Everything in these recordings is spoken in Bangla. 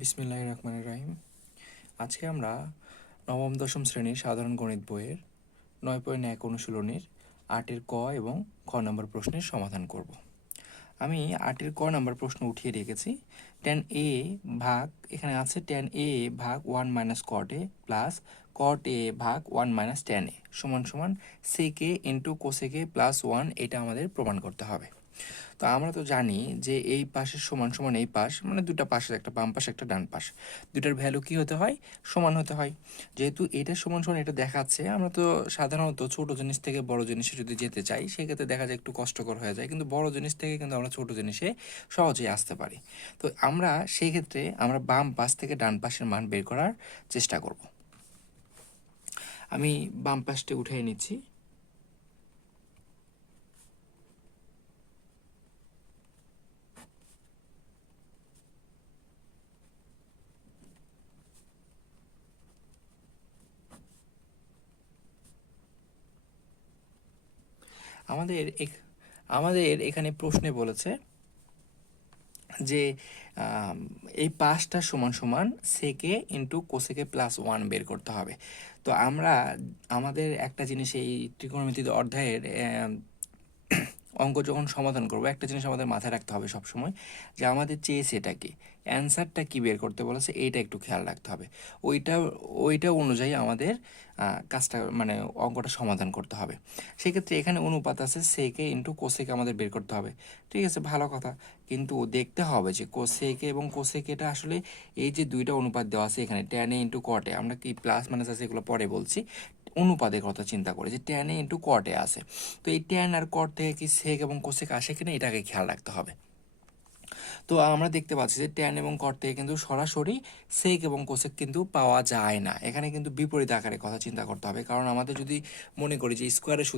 বিসমিল্লাহির রহমানির রহিম। আজকে আমরা নবম দশম শ্রেণীর সাধারণ গণিত বইয়ের 9.1 অনুশীলনীর 8-এর ক এবং খ নম্বর প্রশ্নের সমাধান করব। আমি 8-এর ক নম্বর প্রশ্ন উঠিয়ে রেখেছি। tan a ভাগ, এখানে আছে tan a ভাগ 1 minus cot a plus cot a ভাগ 1 মাইনাস tan a সমান সমান sec a into cosec a plus 1, এটা আমাদের প্রমাণ করতে হবে। তো আমরা তো জানি যে এই পাশের সমান সমান এই পাশ, মানে দুটা পাশের, একটা বাম পাশ একটা ডান পাশ, দুটার ভ্যালু কি হতে হয়? সমান হতে হয়। যেহেতু এটা সমান সমান এটা দেখাচ্ছে, আমরা তো সাধারণত ছোট জিনিস থেকে বড় জিনিসে যদি যেতে চাই সেক্ষেত্রে দেখা যায় একটু কষ্টকর হয়ে যায়, কিন্তু বড় জিনিস থেকে কিন্তু আমরা ছোট জিনিসে সহজেই আসতে পারি। তো আমরা সেই ক্ষেত্রে আমরা বাম পাশ থেকে ডান পাশের মান বের করার চেষ্টা করব। আমি বাম পাশটা উঠিয়ে নিচ্ছি। আমাদের আমাদের এখানে প্রশ্নে বলেছে যে এই পাঁচটা সমান সমান সেকে ইন্টু কোসেকে প্লাস 1 বের করতে হবে। তো আমরা আমাদের একটা জিনিস এই ত্রিকোণমিতি অধ্যায়ের অঙ্ক যখন সমাধান করবো, একটা জিনিস আমাদের মাথায় রাখতে হবে সবসময়, যে আমাদের চেয়েছে এটা কি, অ্যান্সারটা কি বের করতে বলেছে, এইটা একটু খেয়াল রাখতে হবে। ওইটা ওইটা অনুযায়ী আমাদের কাজটা, মানে অঙ্কটা সমাধান করতে হবে। সেক্ষেত্রে এখানে অনুপাত আছে, সেকে ইন্টু কোসেকে আমাদের বের করতে হবে। ঠিক আছে, ভালো কথা। কিন্তু দেখতে হবে যে কোসেকে এবং কোসেকেটা আসলে এই যে দুইটা অনুপাত দেওয়া আছে এখানে, ট্যান এ ইন্টু কটে, আমরা কি প্লাস মাইনাস আছে এগুলো পরে বলছি, অনুপাতের কথা চিন্তা করে যে ট্যান এ ইন্টু কটে আছে। তো এই ট্যান আর কট থেকে কি সেক এবং কোসেক আসে কিনা এটাকে খেয়াল রাখতে হবে। তো আমরা দেখতে পাচ্ছি যে ট্যান এবং কট থেকে কিন্তু সরাসরি সেক এবং কোসেক কিন্তু পাওয়া যায় না। এখানে কিন্তু বিপরীত আকারে কথা চিন্তা করতে হবে, কারণ আমাদের যদি মনে করি যে স্কোয়ারের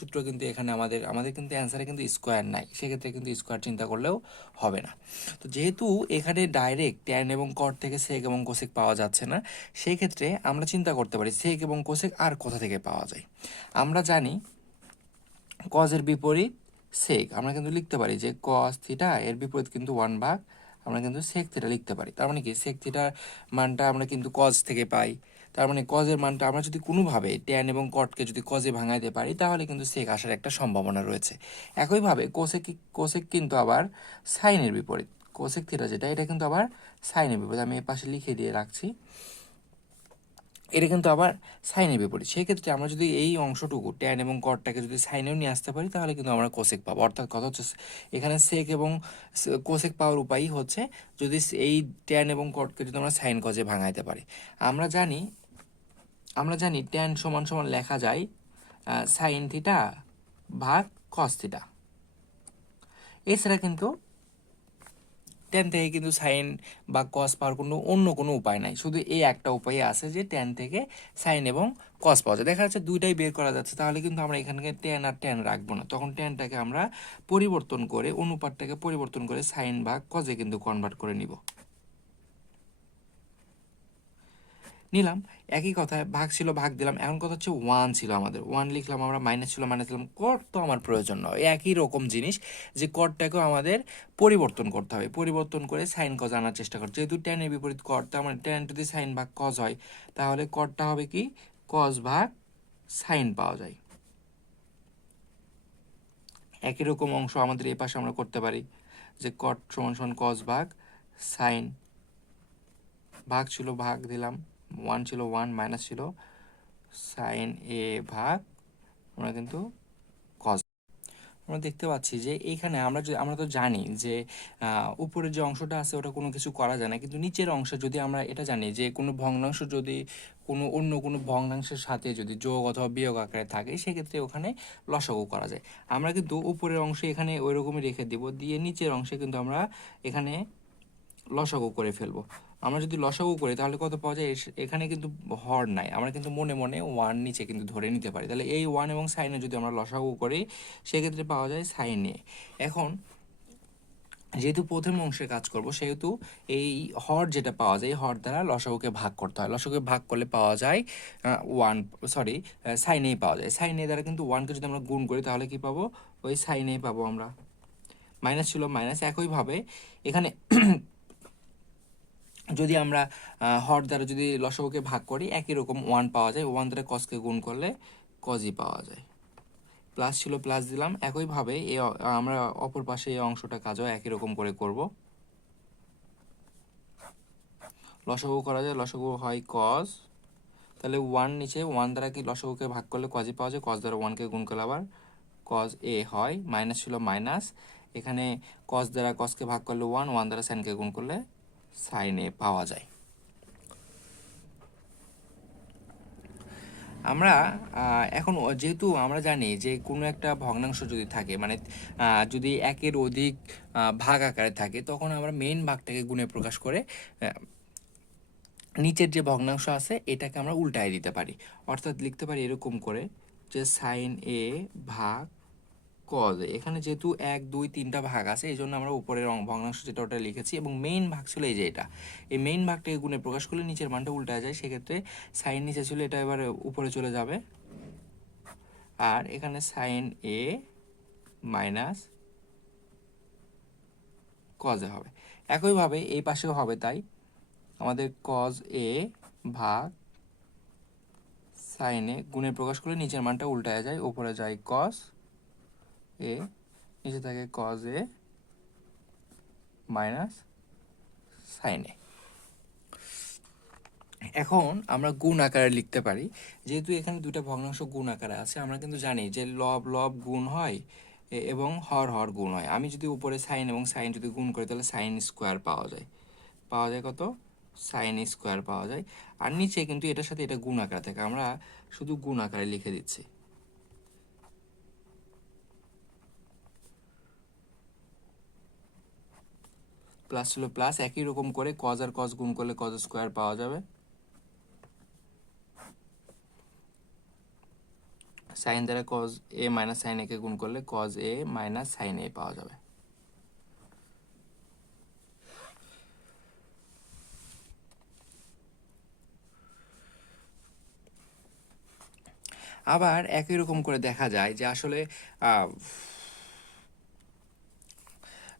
সূত্র কিন্তু এখানে আমাদের কিন্তু অ্যান্সারে কিন্তু স্কোয়ার নাই, সেক্ষেত্রে কিন্তু স্কোয়ার চিন্তা করলেও হবে না। তো যেহেতু এখানে ডাইরেক্ট ট্যান এবং কট থেকে সেক এবং কোসেক পাওয়া যাচ্ছে না, সেই ক্ষেত্রে আমরা চিন্তা করতে পারি সেক এবং কোসেক আর কোথা থেকে পাওয়া যায়। আমরা জানি কজের বিপরীত সেক, আমরা কিন্তু লিখতে পারি যে কস থিটা এর বিপরীত কিন্তু 1/, আমরা কিন্তু সেক থিটা লিখতে পারি। তার মানে কি, সেক থিটার মানটা আমরা কিন্তু কজ থেকে পাই। তার মানে কজের মানটা আমরা যদি কোনোভাবে ট্যান এবং কটকে যদি কজে ভাঙাইতে পারি তাহলে কিন্তু সেক আসার একটা সম্ভাবনা রয়েছে। একইভাবে কোসেক কোসেক কিন্তু আবার সাইনের বিপরীত, কোসেক থিটা যেটা, এটা কিন্তু আবার সাইনের বিপরীত। আমি এর পাশে লিখে দিয়ে রাখছি, এটা কিন্তু আবার সাইনের বিপরীত। সেক্ষেত্রে আমরা যদি এই অংশটুকু ট্যান এবং কটটাকে যদি সাইনেও নিয়ে আসতে পারি তাহলে কিন্তু আমরা কোসেক পাবো। অর্থাৎ কথা হচ্ছে এখানে সেক এবং কোসেক পাওয়ার উপায়ই হচ্ছে যদি এই ট্যান এবং কটকে যদি আমরা সাইন কজে ভাঙাইতে পারি। আমরা জানি ট্যান সমান সমান লেখা যায় সাইন থিটা ভাগ কস থিটা। এছাড়া কিন্তু ট্যান থেকে কিন্তু সাইন বা কস পাওয়ার অন্য কোনো উপায় নাই, শুধু এই একটা উপায় আছে যে ট্যান থেকে সাইন এবং কস পাওয়া যায়। দেখা যাচ্ছে দুইটাই বের করা যাচ্ছে, তাহলে কিন্তু আমরা এখানে ট্যান আর ট্যান রাখবো না, তখন ট্যানটাকে আমরা পরিবর্তন করে, অনুপাতটাকে পরিবর্তন করে সাইন বা কজে কিন্তু কনভার্ট করে নিব। নিলাম, একই কথায় ভাগ ছিল ভাগ দিলাম। এখন কথা হচ্ছে ওয়ান ছিল, আমাদের ওয়ান লিখলাম, আমরা মাইনাস ছিল মাইনাস দিলাম। কট তো আমার প্রয়োজন নয়, একই রকম জিনিস যে কটটাকেও আমাদের পরিবর্তন করতে হবে, পরিবর্তন করে সাইন কজ আনার চেষ্টা করতে। যেহেতু ট্যানের বিপরীত কট, তার মানে ট্যান যদি সাইন ভাগ কজ হয় তাহলে কটটা হবে কি, কজ ভাগ সাইন পাওয়া যায়। একই রকম অংশ আমাদের এই পাশে আমরা করতে পারি যে কট সমান সমান কজ ভাগ সাইন, ভাগ ছিল ভাগ দিলাম, ওয়ান ছিল ওয়ান, মাইনাস ছিল সাইন এ ভাগ, আমরা কিন্তু কজ। আমরা দেখতে পাচ্ছি যে এইখানে আমরা তো জানি যে উপরের যে অংশটা আছে ওটা কোনো কিছু করা যায় না, কিন্তু নিচের অংশে যদি আমরা এটা জানি যে কোনো ভগ্নাংশ যদি অন্য কোনো ভগ্নাংশের সাথে যদি যোগ অথবা বিয়োগ আকারে থাকে সেক্ষেত্রে ওখানে লসাগু করা যায়। আমরা কিন্তু উপরের অংশে এখানে ওই রকমই রেখে দিব, দিয়ে নিচের অংশে কিন্তু আমরা এখানে লসাগু করে ফেলবো। আমরা যদি লসাগু করি তাহলে কত পাওয়া যায়, এখানে কিন্তু হর নাই, আমরা কিন্তু মনে মনে ওয়ান নিচে কিন্তু ধরে নিতে পারি। তাহলে এই ওয়ান এবং সাইনে যদি আমরা লসাগু করি সেক্ষেত্রে পাওয়া যায় সাইনে। এখন যেহেতু প্রথম অংশে কাজ করব সেহেতু এই হর যেটা পাওয়া যায় হর দ্বারা লসাগুকে ভাগ করতে হয়, লসাগুকে ভাগ করলে পাওয়া যায় ওয়ান, সরি সাইনেই পাওয়া যায়। সাইনে দ্বারা কিন্তু ওয়ানকে যদি আমরা গুণ করি তাহলে কি পাবো, ওই সাইনেই পাবো আমরা। মাইনাস ছিল মাইনাস। একইভাবে এখানে যদি আমরা হর দ্বারা যদি লসাগুকে ভাগ করি একই রকম 1 পাওয়া যায়, 1 দ্বারা কসকে গুণ করলে কজই পাওয়া যায়। প্লাস ছিল প্লাস দিলাম। একইভাবে আমরা অপর পাশে এই অংশটা কাজও একই রকম করে করব। লসাগু করা যায়, লসাগু হয় কজ, তাহলে 1 নিচে 1 দ্বারা কি লসাগুকে ভাগ করলে কজই পাওয়া যায়, কজ দ্বারা 1কে গুণ করলে আবার কজ এ হয়। মাইনাস ছিল মাইনাস, এখানে কজ দ্বারা কসকে ভাগ করলে 1, 1 দ্বারা সাইনকে গুণ করলে সাইন এ পাওয়া যায়। আমরা এখন যেহেতু আমরা জানি যে কোনো একটা ভগ্নাংশ যদি থাকে, মানে যদি একের অধিক ভাগ আকারে থাকে, তখন আমরা মেইন ভাগটাকে গুণে প্রকাশ করে নিচের যে ভগ্নাংশ আছে এটাকে আমরা উল্টায় দিতে পারি। অর্থাৎ লিখতে পারি এরকম করে যে সাইন এ ভাগ কজ এ। এখানে যেহেতু 1, 2, 3টা ভাগ আছে, এই জন্য আমরা উপরের ভগ্নাংশ যেটা ওটা লিখেছি, এবং মেইন ভাগ ছিল এই যে এটা। এই মেইন ভাগটাকে গুণে প্রকাশ করলে নিচের মানটা উল্টায় যায়, সেক্ষেত্রে সাইন নিচে ছিল এটা এবার উপরে চলে যাবে, আর এখানে সাইন এ মাইনাস কজে হবে। একইভাবে এই পাশেও হবে, তাই আমাদের কজ এ ভাগ সাইন এ গুণে প্রকাশ করলে নিচের মানটা উল্টায় যায়, উপরে যায় কজ এ, নিচে থাকে কজ এ মাইনাস সাইন এ। এখন আমরা গুণ আকারে লিখতে পারি, যেহেতু এখানে দুটা ভগ্নাংশ গুণ আকারে আছে, আমরা কিন্তু জানি যে লব লব গুণ হয় এবং হর হর গুণ হয়। আমি যদি উপরে সাইন এবং সাইন যদি গুণ করি তাহলে সাইন স্কোয়ার পাওয়া যায়। কত? সাইন স্কোয়ার পাওয়া যায়। আর নিচে কিন্তু এটার সাথে এটা গুণ আকারে থাকে, আমরা শুধু গুণ আকারে লিখে দিচ্ছি। প্লাস ছিল প্লাস, একই রকম করে কজ আর কজ গুণ করলে কজ স্কোয়ার পাওয়া যাবে। সাইন দ্বারা কজ এ মাইনাস সাইন একে গুণ করলে কজ এ মাইনাস সাইন এ পাওয়া যাবে। আবার একই রকম করে দেখা যায় যে আসলে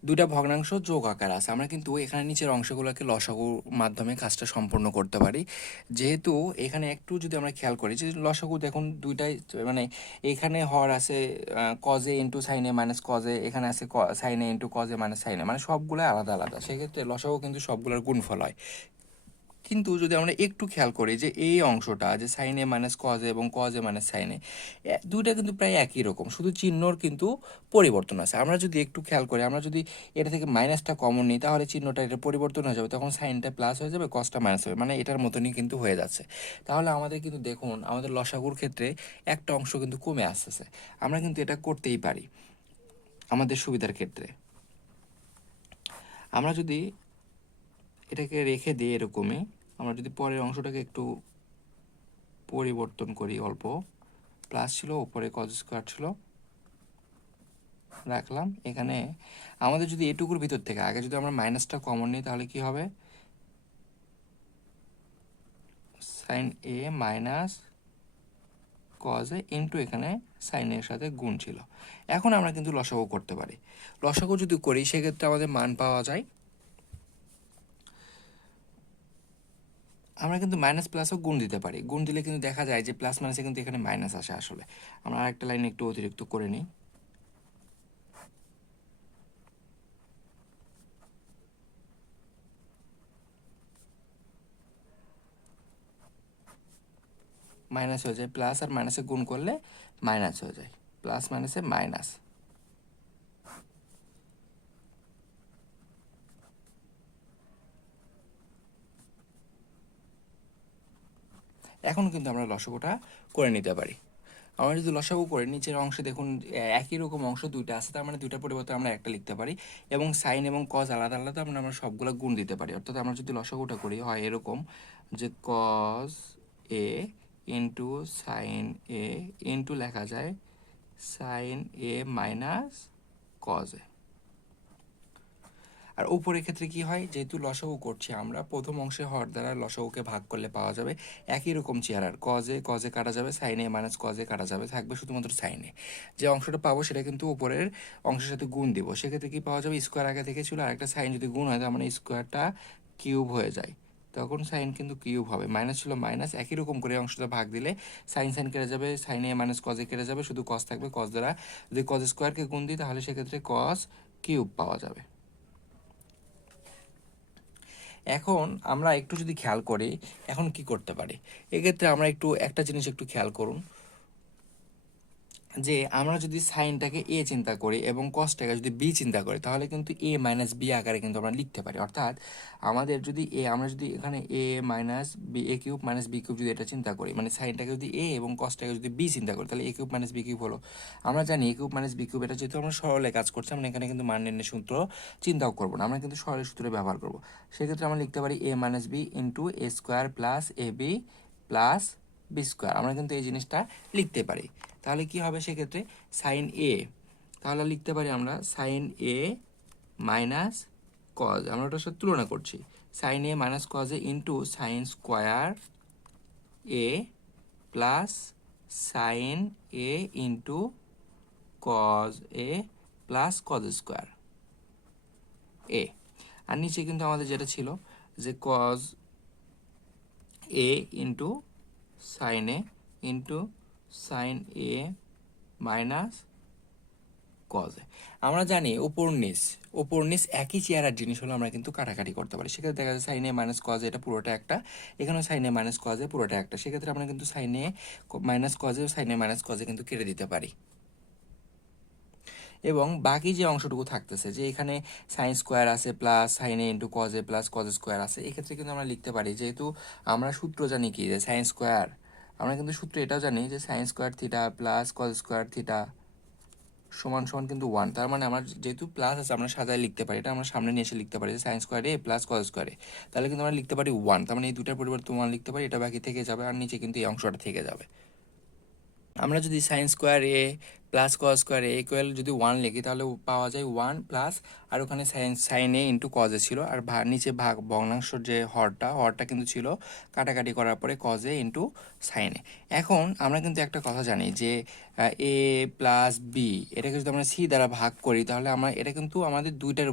দুটা ভগ্নাংশ যোগ আকার আছে, আমরা কিন্তু এখানে নিচের অংশগুলোকে লসাগুর মাধ্যমে কাজটা সম্পূর্ণ করতে পারি। যেহেতু এখানে একটু যদি আমরা খেয়াল করি যে লসাগু দেখুন দুইটাই, মানে এখানে হর আছে কজে ইন্টু সাইনে মাইনাস কজে, এখানে আছে সাইনে ইন্টু কজে মাইনাস সাইনে, মানে সবগুলো আলাদা আলাদা, সেক্ষেত্রে লসাগু কিন্তু সবগুলোর গুণফল হয়। কিন্তু যদি আমরা একটু খেয়াল করি যে এই অংশটা যে সাইনে মাইনাস কজে এবং কজে মাইনাস সাইনে, দুইটা কিন্তু প্রায় একই রকম, শুধু চিহ্নর কিন্তু পরিবর্তন আছে। আমরা যদি একটু খেয়াল করি, আমরা যদি এটা থেকে মাইনাসটা কমন নিই তাহলে চিহ্নটা এটা পরিবর্তন হয়ে যাবে, তখন সাইনটা প্লাস হয়ে যাবে, কজটা মাইনাস হবে, মানে এটার মতনই কিন্তু হয়ে যাচ্ছে। তাহলে আমাদের কিন্তু দেখুন আমাদের লসাগুর ক্ষেত্রে একটা অংশ কিন্তু কমে আসতেছে। আমরা কিন্তু এটা করতেই পারি আমাদের সুবিধার ক্ষেত্রে। আমরা যদি এটাকে রেখে দিই এরকমই, আমরা যদি পরের অংশটাকে একটু পরিবর্তন করি অল্প, প্লাস ছিল উপরে কজ স্কোয়ার ছিল, রাখলাম। এখানে আমাদের যদি এটুকুর ভিতর থেকে আগে যদি আমরা মাইনাসটা কমন নিই তাহলে কি হবে, sine A minus cos A into এখানে সাইনের সাথে গুণ ছিল। এখন আমরা কিন্তু লসাগু করতে পারি। লসাগু যদি করি সেক্ষেত্রে আমাদের মান পাওয়া যায়, আমরা কিন্তু মাইনাস প্লাসও গুণ দিতে পারি। গুণ দিলে কিন্তু দেখা যায় যে প্লাস মাইনাসে কিন্তু এখানে মাইনাস আসে। আসলে আমরা আরেকটা লাইন একটু অতিরিক্ত করে নিই, মাইনাস হয়ে যায়, প্লাস আর মাইনাসে গুণ করলে মাইনাস হয়ে যায়, প্লাস মাইনাসে মাইনাস। এখন কিন্তু আমরা লসাগুটা করে নিতে পারি। আমরা যদি লসাগু করে নিচের অংশে দেখুন একই রকম অংশ দুইটা আছে, তার মানে দুইটার পরিবর্তে আমরা একটা লিখতে পারি, এবং সাইন এবং কজ আলাদা আলাদা আমরা সবগুলো গুণ দিতে পারি। অর্থাৎ আমরা যদি লসাগুটা করি হয় এরকম যে cos A into sine A into লেখা যায় sine A minus cos A. আর উপরের ক্ষেত্রে কি হয়, যেহেতু লসাগু করছি আমরা, প্রথম অংশে হর দ্বারা লসাগুকে ভাগ করলে পাওয়া যাবে একই রকম চেহারার কজে কজে কাটা যাবে, সাইনে মাইনাস কজে কাটা যাবে, থাকবে শুধুমাত্র সাইনে। যে অংশটা পাবো সেটা কিন্তু উপরের অংশের সাথে গুণ দিব, সেক্ষেত্রে কি পাওয়া যাবে, স্কোয়ার আগে থেকে ছিল, আর একটা সাইন যদি গুণ হয় তার মানে স্কোয়ারটা কিউব হয়ে যায়, তখন সাইন কিন্তু কিউব হবে, মাইনাস ছিল মাইনাস, একই রকম করে অংশটা ভাগ দিলে সাইন সাইন কেটে যাবে, sine A minus cos A কেটে যাবে, শুধু কজ থাকবে, কজ দ্বারা যদি কজ স্কোয়ারকে গুণ দিই তাহলে সেক্ষেত্রে কজ কিউব পাওয়া যাবে। এখন আমরা একটু যদি খেয়াল করি এখন কি করতে পারি, এক্ষেত্রে আমরা একটু একটা জিনিস একটু খেয়াল করুন যে আমরা যদি সাইনটাকে এ চিন্তা করি এবং কসটাকে যদি বি চিন্তা করি তাহলে কিন্তু এ মাইনাস বি আকারে কিন্তু আমরা লিখতে পারি। অর্থাৎ আমাদের যদি আমরা যদি এখানে এ মাইনাস বি, এ কিউব মাইনাস বি কিউব যদি এটা চিন্তা করি, মানে সাইনটাকে যদি এ এবং কসটাকে যদি বি চিন্তা করি তাহলে এ কিউব মাইনাস বি কিউব হলো। আমরা জানি এ কিউব মাইনাস বি কিউব, এটা যেহেতু আমরা সরলে কাজ করছি, আমরা এখানে কিন্তু মান নির্ণয় সূত্র চিন্তাও করবো না, আমরা কিন্তু সরলের সূত্রে ব্যবহার করবো। সেক্ষেত্রে আমরা লিখতে পারি এ minus B into A square plus A B plus B square, আমরা কিন্তু এই জিনিসটা লিখতে পারি। তাহলে কি হবে সেক্ষেত্রে সাইন এ, তাহলে লিখতে পারি আমরা সাইন এ মাইনাস কজ, আমরা ওটার সাথে তুলনা করছি, sine A minus cos A into sine square A plus sine A into cos A plus cos square A. আর নিচে কিন্তু আমাদের যেটা ছিল যে cos A into sine A into sine A minus cos A. আমরা জানি উপর নিচ একই চেয়ারের জিনিস হলো আমরা কিন্তু কাটাকাটি করতে পারি। সেক্ষেত্রে দেখা যায় সাইন এ মাইনাস কজ এটা পুরোটা একটা, এখানেও sine A minus cos A পুরোটা একটা, সেক্ষেত্রে আমরা কিন্তু sine A minus cos A sine A minus cos A কিন্তু কেটে দিতে পারি। এবং বাকি যে অংশটুকু থাকতেছে যে এখানে সাইন স্কোয়ার আছে plus sine A into cos A plus cos square আছে, এক্ষেত্রে কিন্তু আমরা লিখতে পারি যেহেতু আমরা সূত্র জানি কি যে সাইন স্কোয়ার, আমরা কিন্তু সূত্র এটাও জানি যে sine square theta plus cos square theta সমান সমান কিন্তু 1, তার মানে আমার যেহেতু প্লাস আছে আমরা সাজায় লিখতে পারি, এটা আমরা সামনে নিয়ে এসে লিখতে পারি যে sign square A plus cos square এ, তাহলে কিন্তু আমরা লিখতে পারি 1, তার মানে এই দুটার পরিবর্তে 1 লিখতে পারি, এটা বাকি থেকে যাবে আর নিচে কিন্তু এই অংশটা থেকে যাবে। আমরা যদি sign square A plus cos square A equal যদি 1 লিখি তাহলে পাওয়া যায় 1 প্লাস, আর ওখানে sine A into cos A ছিল, আর নিচে ভগ্নাংশর যে হরটা কিন্তু ছিল কাটাকাটি করার পরে কজ এ ইন্টু সাইন এ। এখন আমরা কিন্তু একটা কথা জানি যে এ প্লাস বি এটাকে যদি আমরা সি দ্বারা ভাগ করি তাহলে আমরা এটা কিন্তু আমাদের দুইটার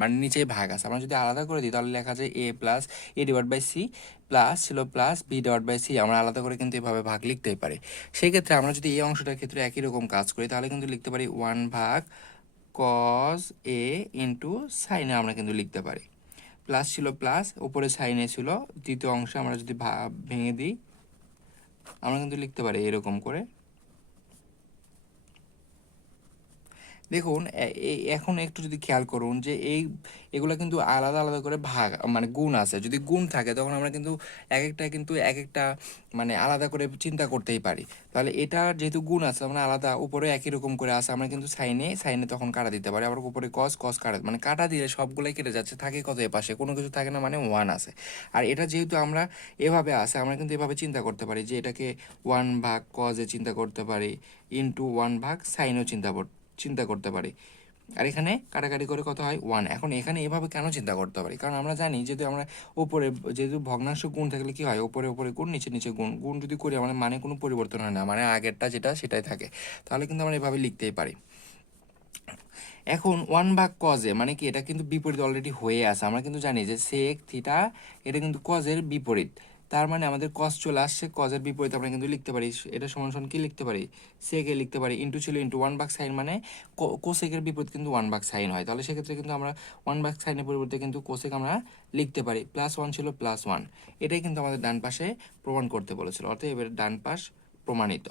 মানে নিচেই ভাগ আছে, আমরা যদি আলাদা করে দিই তাহলে লেখা যায় A plus A divide by C plus ছিল plus B divide by C, আমরা আলাদা করে কিন্তু এভাবে ভাগ লিখতেই পারি। সেই ক্ষেত্রে আমরা যদি এই অংশটার ক্ষেত্রে একই রকম কাজ করি তাহলে কিন্তু লিখতে পারি 1 ভাগ কজ এ ইন্টু সাইনে আমরা কিন্তু লিখতে পারি, প্লাস ছিল প্লাস উপরে সাইনে ছিল, দ্বিতীয় অংশে আমরা যদি ভেঙে দিই আমরা কিন্তু লিখতে পারি এরকম করে। দেখুন এখন একটু যদি খেয়াল করুন যে এগুলো কিন্তু আলাদা আলাদা করে ভাগ মানে গুণ আছে, যদি গুণ থাকে তখন আমরা কিন্তু এক একটা মানে আলাদা করে চিন্তা করতেই পারি। তাহলে এটা যেহেতু গুণ আছে আমরা আলাদা, উপরে একই রকম করে আছে, আমরা কিন্তু সাইনে তখন কাটা দিতে পারি, আবার উপরে কস কাটা, মানে কাটা দিলে সবগুলোই কেটে যাচ্ছে, থাকে কত এ পাশে কোনো কিছু থাকে না, মানে 1 আছে। আর এটা যেহেতু আমরা এভাবে আছে আমরা কিন্তু এভাবে চিন্তা করতে পারি যে এটাকে 1 ভাগ কজে চিন্তা করতে পারি ইন্টু 1 ভাগ সাইনেও চিন্তা করতে পারি, আর এখানে কাটাকাটি করে কত হয় 1। এখন এখানে এভাবে কেন চিন্তা করতে পারি, কারণ আমরা জানি যেহেতু আমরা উপরে যেহেতু ভগ্নাংশ গুণ থাকলে কি হয় উপরে উপরে গুণ নিচে নিচে গুণ, গুণ যদি করি আমাদের মানে কোনো পরিবর্তন হয় না, মানে আগেরটা যেটা সেটাই থাকে, তাহলে কিন্তু আমরা এভাবে লিখতেই পারি। এখন 1 ভাগ কজে মানে কি এটা কিন্তু বিপরীত অলরেডি হয়ে আছে, আমরা কিন্তু জানি যে সেক থিটা এটা কিন্তু কজের বিপরীত, তার মানে আমাদের কজ চলে আসছে, কজের বিপরীত আমরা কিন্তু লিখতে পারি এটা সমান সমান কি লিখতে পারি সেকে লিখতে পারি, ইন্টু ছিল ইন্টু 1 ভাগ সাইন, মানে কোসেকের বিপরীত কিন্তু 1 ভাগ সাইন হয়, তাহলে সেক্ষেত্রে কিন্তু আমরা 1 ভাগ সাইনের পরিবর্তে কিন্তু কোসেক আমরা লিখতে পারি, প্লাস 1 ছিল প্লাস 1, এটাই কিন্তু আমাদের ডান পাশে প্রমাণ করতে বলেছিল, অর্থাৎ এবার ডান পাশ প্রমাণিত।